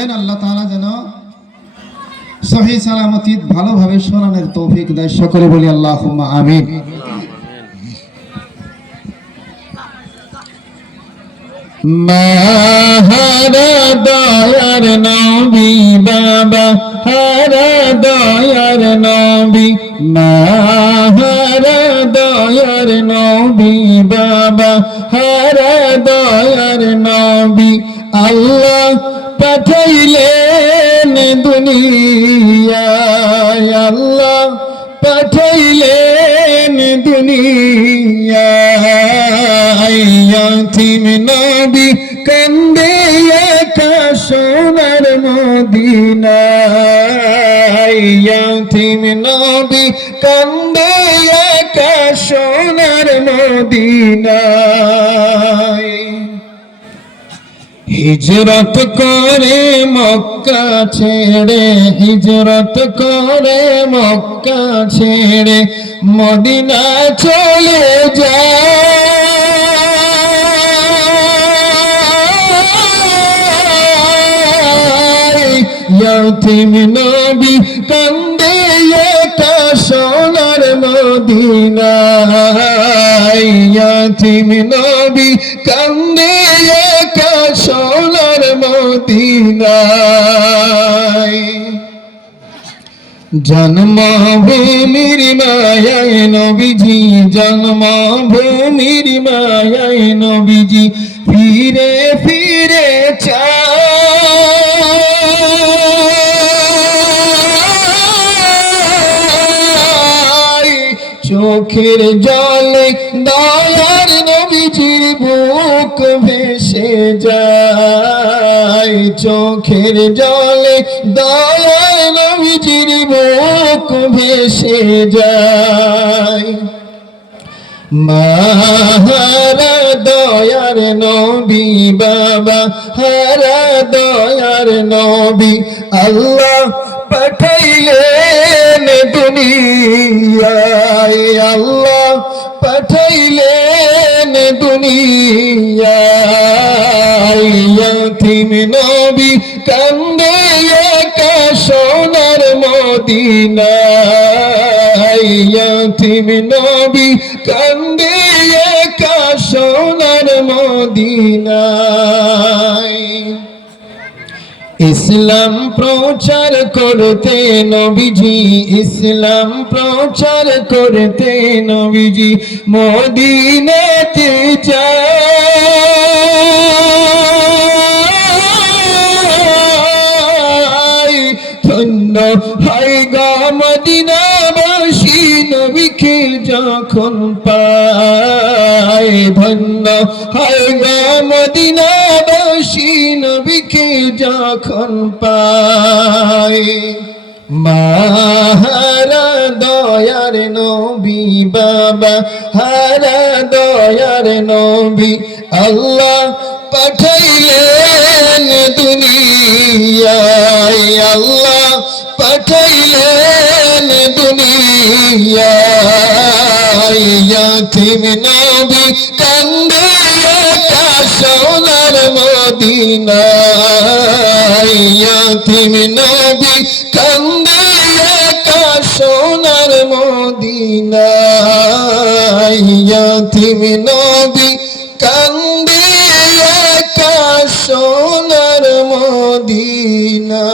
শুনবেন আল্লাহ তাআলা যেন সহি সালামতি ভালোভাবে শোনানোর তৌফিক দেয়। সকলে বলি আল্লাহ আমিন। দয়ার বাবা হারা দয়ার নবী মাহারা দয়ার বাবা হারা দয়ার আল্লাহ পাঠাইলেন দুনিয়ায় আল্লাহ, পাঠাইলেন দুনিয়ায়। ইয়াতিম নবী কান্দে একা সোনার মদিনায়। ইয়াতিম নবী কান্দে একা সোনার মদিনায়। হিজরত করে মক্কা ছেড়ে, হিজরত করে মক্কা ছেড়ে মদিনা চলে যায়। ইয়াতিম নবী কান্দে একা সোনার মদিনায়। ইয়াতিম নবী কান্দে একা সোনার মদিনায় জন্মভূমির মায়ায় নবীজি জন্মভূমির মায়ায় নবীজি। ফিরে ফিরে চাই চোখের জলে দয়ার নবীজির বুক ভেসে যায়। চোখের জলে দয়ার নবীজির বুক ভেসে যায়। মাহারা দয়ার নবী বাবা, হারা দয়ার নবী, আল্লাহ দুনিয়ায় ইয়াতিম নবী কান্দে একা সোনার মদিনায় ইয়াতিম নবী কান্দে একা সোনার মদিনায় ইসলাম প্রচার করতে নবীজি, ইসলাম প্রচার করতে নবীজি, মদিনাতে যায়। ধন্য হয় গা মদিনাবাসী নবীকে যখন পায়। ধন্য হয় গা মদিনাবাসী নবীকে যখন পায়? মাহারা দয়ার নবী বাবা, হারা দয়ার নবী আল্লাহ পাঠাইলেন দুনিয়ায়। আল্লাহ পাঠাইলেন দুনিয়ায়। নবী কান্দে সোনার মদিনায়। ইয়াতিম নবী কান্দে একা সোনার মদিনা ইয়াতিম নবী কান্দে একা সোনার মদিনায়